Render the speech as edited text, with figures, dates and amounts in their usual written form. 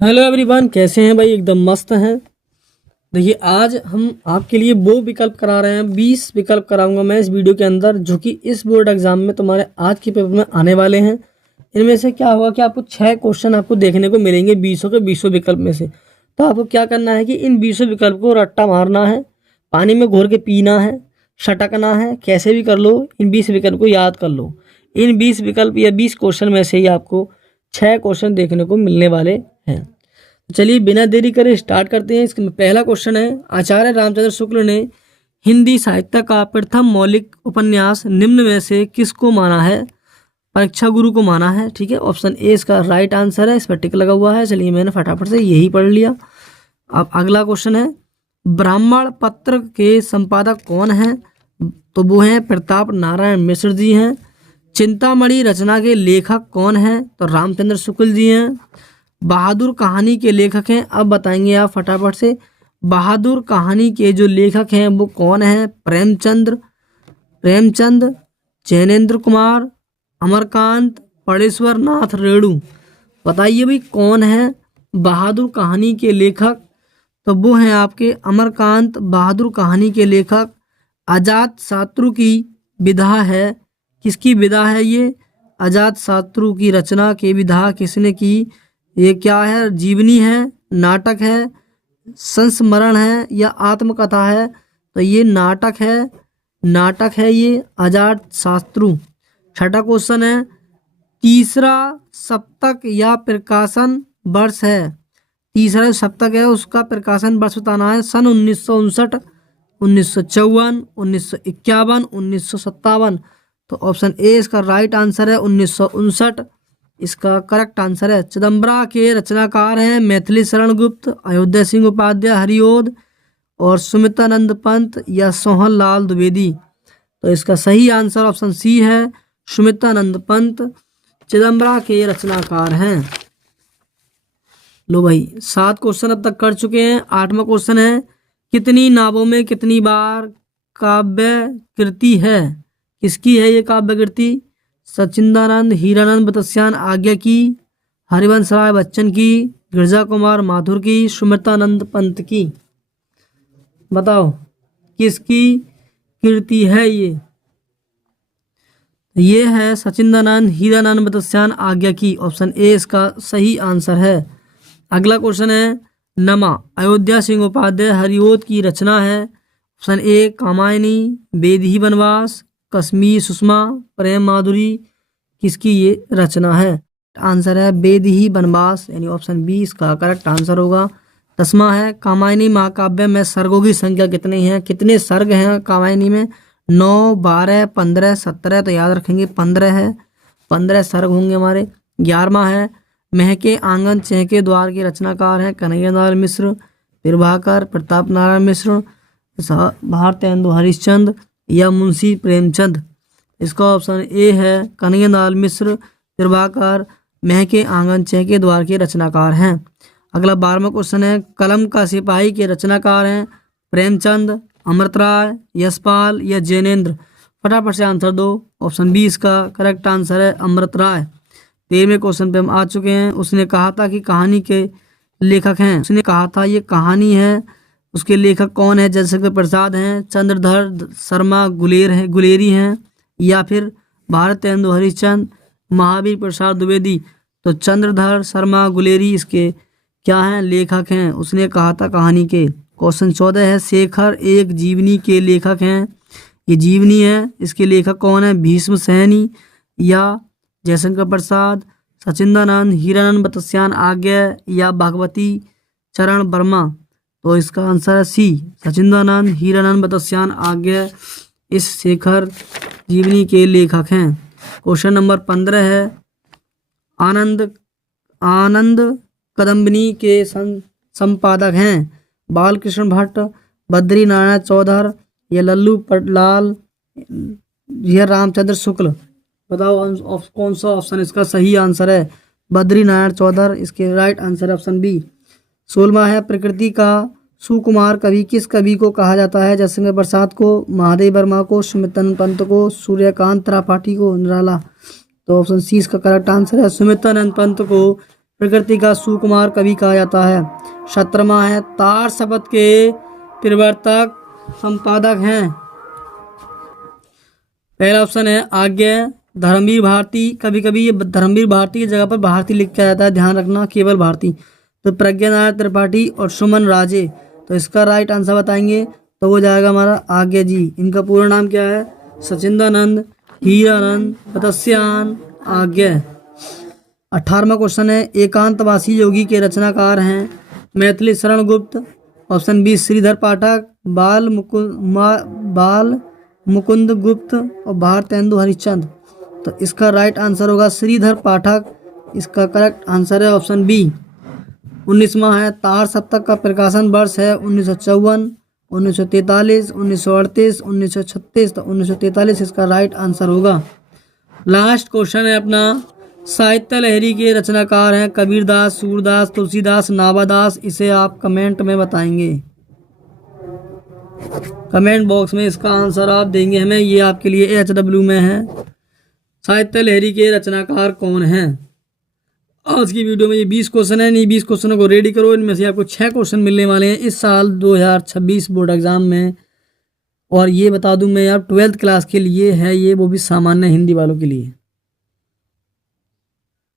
Hello everyone, कैसे हैं भाई? एकदम मस्त हैं। देखिए, आज हम आपके लिए वो विकल्प करा रहे हैं। 20 विकल्प कराऊंगा मैं इस वीडियो के अंदर, जो कि इस बोर्ड एग्जाम में तुम्हारे आज के पेपर में आने वाले हैं। इनमें से क्या होगा कि आपको 6 क्वेश्चन आपको देखने को मिलेंगे 20 के 20 विकल्प में से। तो आपको क्या करना है कि इन 20 विकल्प को रट्टा मारना है, पानी में घोर के पीना है, छटकना है, कैसे भी कर लो। इन 20 विकल्प को याद कर लो। इन 20 विकल्प या 20 क्वेश्चन में से ही आपको 6 क्वेश्चन देखने को मिलने वाले हैं। चलिए बिना देरी करे स्टार्ट करते हैं। इसका पहला क्वेश्चन है, आचार्य रामचंद्र शुक्ल ने हिंदी साहित्य का प्रथम मौलिक उपन्यास निम्न में से किसको माना है? परीक्षा गुरु को माना है। ठीक है, ऑप्शन ए इसका राइट आंसर है। इस पर टिक लगा हुआ है। चलिए मैंने फटाफट से यही पढ़ लिया। अब अगला क्वेश्चन है, ब्राह्मण पत्र के संपादक कौन है? तो वो हैं प्रताप नारायण मिश्र जी हैं। चिंतामणि रचना के लेखक कौन है? तो रामचंद्र शुक्ल जी हैं। बहादुर कहानी के लेखक हैं, अब बताएंगे आप फटाफट से। बहादुर कहानी के जो लेखक हैं वो कौन है? प्रेमचंद, जैनेन्द्र कुमार, अमरकांत, परेश्वर नाथ रेणु। बताइए भाई कौन है बहादुर कहानी के लेखक? तो वो हैं आपके अमरकांत बहादुर कहानी के लेखक। अजात शत्रु की विधा है, किसकी विधा है ये? अजात शत्रु की रचना की विधा किसने की? ये क्या है? जीवनी है, नाटक है, संस्मरण है या आत्मकथा है? तो ये नाटक है ये अजात शत्रु। छठा क्वेश्चन है, तीसरा सप्तक या प्रकाशन वर्ष है। तीसरा जो सप्तक है उसका प्रकाशन वर्ष बताना है। सन 1959, 1954, 1951, 1957। तो ऑप्शन ए इसका राइट आंसर है 1959। इसका करेक्ट आंसर है। चिदम्बरा के रचनाकार हैं मैथिली शरण गुप्त, अयोध्या सिंह उपाध्याय हरिओद और सुमित्रानंद पंत या सोहन लाल द्विवेदी। तो इसका सही आंसर ऑप्शन सी है, सुमित्रानंद पंत चिदम्बरा के रचनाकार हैं। लो भाई 7 क्वेश्चन अब तक कर चुके हैं। 8वां क्वेश्चन है, कितनी नावों में कितनी बार काव्य कृति है? किसकी है ये काव्य कृति? सचिंदानंद हीरानंद बतस्यान आज्ञा की, हरिवंश राय बच्चन की, गिरजा कुमार माथुर की, सुमित्रानंद पंत की। बताओ किसकी कृति है ये? ये है सचिंदानंद हीरानंद बतस्यान आज्ञा की। ऑप्शन ए इसका सही आंसर है। अगला क्वेश्चन है, नमा अयोध्या सिंह उपाध्याय हरिओद की रचना है। ऑप्शन ए कामायनी, बेदही वनवास, कश्मीर सुषमा, प्रेम माधुरी। किसकी ये रचना है? आंसर है बेदही वनवास, यानी ऑप्शन बी इसका करेक्ट आंसर होगा। 10वां है, कामायनी महाकाव्य में सर्गों की संख्या कितनी है? कितने सर्ग हैं कामायनी में? 9, 12, 15, 17। तो याद रखेंगे 15 है, 15 सर्ग होंगे हमारे। 11वां है, महके आंगन चहके द्वार के रचनाकार हैं कन्हैयालाल मिश्र, प्रभाकर, प्रताप नारायण मिश्र, भारतेंदु हरिश्चंद्र या मुंशी प्रेमचंद। इसका ऑप्शन ए है कन्हैयालाल मिश्र, प्रभाकर, महके आंगन चहके द्वार के रचनाकार हैं। अगला 12वां क्वेश्चन है, कलम का सिपाही के रचनाकार हैं प्रेमचंद, अमृत राय, यशपाल या जैनेन्द्र। फटाफट से आंसर दो। ऑप्शन बी इसका करेक्ट आंसर है अमृत राय। 13वें क्वेश्चन पे हम आ चुके हैं। उसने कहा था कि कहानी के लेखक हैं, उसने कहा था ये कहानी है, उसके लेखक कौन है? जयशंकर प्रसाद हैं, चंद्रधर शर्मा गुलेरी हैं या फिर भारतेंदु हरिश्चंद्र, महावीर प्रसाद द्विवेदी। तो चंद्रधर शर्मा गुलेरी इसके क्या हैं? लेखक हैं। उसने कहा था कहानी के। क्वेश्चन 14 है, शेखर एक जीवनी के लेखक हैं। ये जीवनी है, इसके लेखक कौन है? भीष्म सैनी या जयशंकर प्रसाद, सचिंदानंद हीरानंद बतस्यान आज्ञा या भगवती चरण वर्मा। तो इसका आंसर है सी, सचिंदानंद हीरानंद बतस्यान आज्ञा इस शेखर जीवनी के लेखक हैं। क्वेश्चन नंबर 15 है, आनंद कदम्बिनी के संपादक हैं बालकृष्ण भट्ट, बद्री नारायण चौधर या लल्लू लाल या रामचंद्र शुक्ल। बताओ कौन सा ऑप्शन इसका सही आंसर है? बद्री नारायण चौधर इसके राइट आंसर है ऑप्शन बी। 16वां है, प्रकृति का सुकुमार कवि किस कवि को कहा जाता है? जयशंकर प्रसाद को, महादेव वर्मा को, सुमित्रानंद पंत को, सूर्यकांत त्रिपाठी को, निराला। तो ऑप्शन सी इसका करेक्ट आंसर है, सुमित्रानंद पंत को प्रकृति का सुकुमार कवि कहा जाता है? 17वां है तार शब्द के प्रवर्तक संपादक हैं? पहला ऑप्शन है आज्ञा धर्मवीर भारती। कभी कभी ये धर्मवीर भारती की जगह पर भारती लिख के जाता है, ध्यान रखना, केवल भारती। तो प्रज्ञा नारायण त्रिपाठी और सुमन राजे। तो इसका राइट आंसर बताएंगे तो वो जाएगा हमारा आज्ञा जी। इनका पूरा नाम क्या है? सचिंदानंद हीरानंद तपस्यान आज्ञा। 18वां क्वेश्चन है एकांतवासी योगी के रचनाकार हैं? मैथिली शरण गुप्त, ऑप्शन बी श्रीधर पाठक, बाल मुकुंद गुप्त और भारतेंदु हरिश्चंद्र। तो इसका राइट आंसर होगा श्रीधर पाठक। इसका करेक्ट आंसर है ऑप्शन बी। 19वां है तार सप्तक का प्रकाशन वर्ष है 1954, 1943, 1938, 1936। तो 1943 इसका राइट आंसर होगा। लास्ट क्वेश्चन है अपना साहित्य लहरी के रचनाकार हैं? कबीरदास, सूरदास, तुलसीदास, नाभादास। इसे आप कमेंट में बताएंगे, कमेंट बॉक्स में इसका आंसर आप देंगे हमें। ये आपके लिए HW में है, साहित्य लहरी के रचनाकार कौन हैं? आज की वीडियो में ये 20 क्वेश्चन है। इन 20 क्वेश्चनों को रेडी करो। इनमें से आपको 6 क्वेश्चन मिलने वाले हैं इस साल 2026 बोर्ड एग्जाम में। और ये बता दूं मैं यार 12th क्लास के लिए है ये, वो भी सामान्य हिंदी वालों के लिए।